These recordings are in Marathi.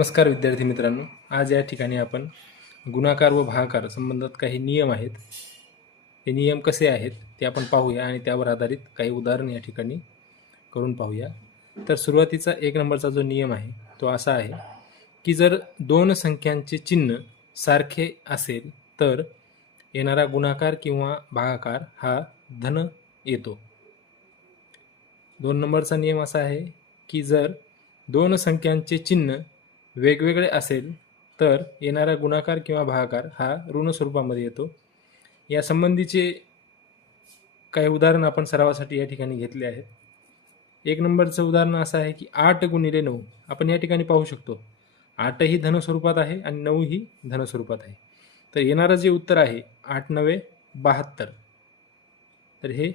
नमस्कार विद्यार्थी मित्रांनो. आज या ठिकाणी आपण गुणाकार व भागाकार संबंधात काही नियम आहेत. ते नियम कसे आहेत ते आपण पाहूया आणि त्यावर आधारित काही उदाहरण या ठिकाणी करून पाहूया. तर सुरुवातीचा एक नंबरचा जो नियम आहे तो असा आहे की जर दोन संख्यांचे चिन्ह सारखे असेल तर येणारा गुणाकार किंवा भागाकार हा धन येतो. दोन नंबरचा नियम असा आहे की जर दोन संख्यांचे चिन्ह वेगवेगळे असेल तर येणारा गुणाकार किंवा भागाकार हा ऋण स्वरूपामध्ये येतो. या संबंधीचे काही उदाहरण आपण सरावासाठी या ठिकाणी घेतले आहेत. एक नंबरचं उदाहरण असं आहे की आठ गुणिले नऊ. आपण या ठिकाणी पाहू शकतो. आठही धनस्वरूपात आहे आणि नऊही धनस्वरूपात आहे. तर येणारं जे उत्तर आहे आठ नवे बहात्तर. तर हे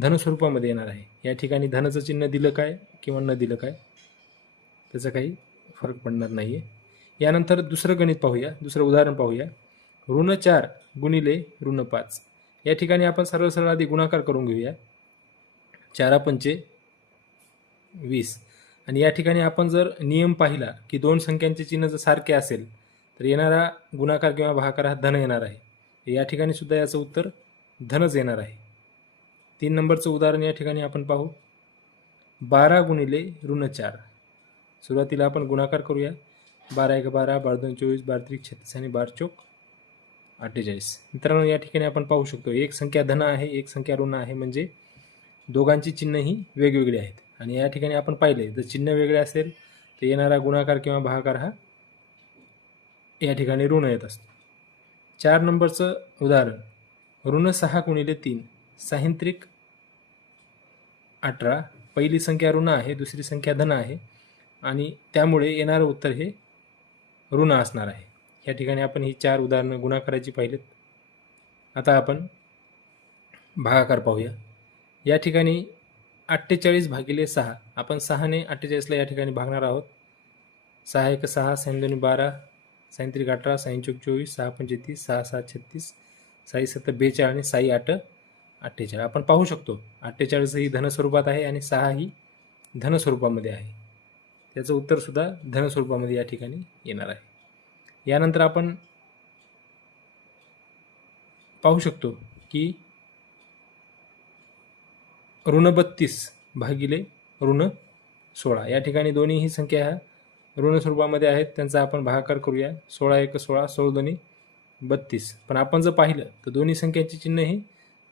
धनस्वरूपामध्ये येणार आहे. या ठिकाणी धनाचं चिन्ह दिलं काय किंवा न दिलं काय? त्याचा काही फरक पडणार नाही आहे यानंतर दुसरं गणित पाहूया दुसरं उदाहरण पाहूया. ऋण चार गुणिले ऋण पाच या ठिकाणी आपण सरळ सरळ आधी गुणाकार करून घेऊया. चारा पंचे वीस. आणि या ठिकाणी आपण जर नियम पाहिला की दोन संख्यांचे चिन्ह जर सारखे असेल तर येणारा गुणाकार किंवा भाकार हा धन येणार आहे. या ठिकाणी सुद्धा याचं उत्तर धनच येणार आहे. तीन नंबरचं उदाहरण या ठिकाणी आपण पाहू. बारा गुणिले ऋण चार सुरुवातीला आपण गुणाकार करूया. बारा एक बारा बारा दोन चोवीस बारा त्रिक छत्तीस आणि बारा चोक अठ्ठेचाळीस. मित्रांनो या ठिकाणी आपण पाहू शकतो एक संख्या धन आहे एक संख्या ऋण आहे म्हणजे दोघांची चिन्ह ही वेगवेगळी आहेत. आणि या ठिकाणी आपण पाहिले जर चिन्ह वेगळे असेल तर येणारा गुणाकार किंवा भागाकार हा या ठिकाणी ऋण येत असतो. चार नंबरचं उदाहरण ऋण सहा गुणिले तीन साहित्रिक अठरा. पहिली संख्या ऋण आहे दुसरी संख्या धन आहे. आणि त्यामुळे येणारं उत्तर हे ऋण असणार आहे. या ठिकाणी आपण ही चार उदाहरणं गुणाकाराची पाहिलेत. आता आपण भागाकार पाहूया. या ठिकाणी अठ्ठेचाळीस भागिले सहा. आपण सहाने अठ्ठेचाळीसला या ठिकाणी भागणार आहोत. सहा एक सहा साईन दोन्ही बारा साईन त्रिक अठरा साईन चौक चोवीस सहा पंचेतीस सहा सहा छत्तीस साई सत्तर बेचाळीस आणि साई आठ अठ्ठेचाळीस. आपण पाहू शकतो अठ्ठेचाळीस ही धनस्वरूपात आहे आणि सहा ही धनस्वरूपामध्ये आहे. त्याचं उत्तरसुद्धा धनस्वरूपामध्ये या ठिकाणी येणार आहे. यानंतर आपण पाहू शकतो की ऋण बत्तीस भागिले ऋण सोळा. या ठिकाणी दोन्हीही संख्या ह्या ऋण स्वरूपामध्ये आहेत. त्यांचा आपण भागाकार करूया. सोळा एक सोळा सोळा दोन्ही बत्तीस. पण आपण जर पाहिलं तर दोन्ही संख्यांची चिन्ह ही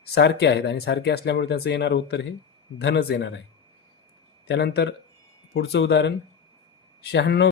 सारखे आहेत आणि सारखे असल्यामुळे त्यांचं येणारं उत्तर हे धनच येणार आहे. त्यानंतर पुढचं उदाहरण শাহান্ন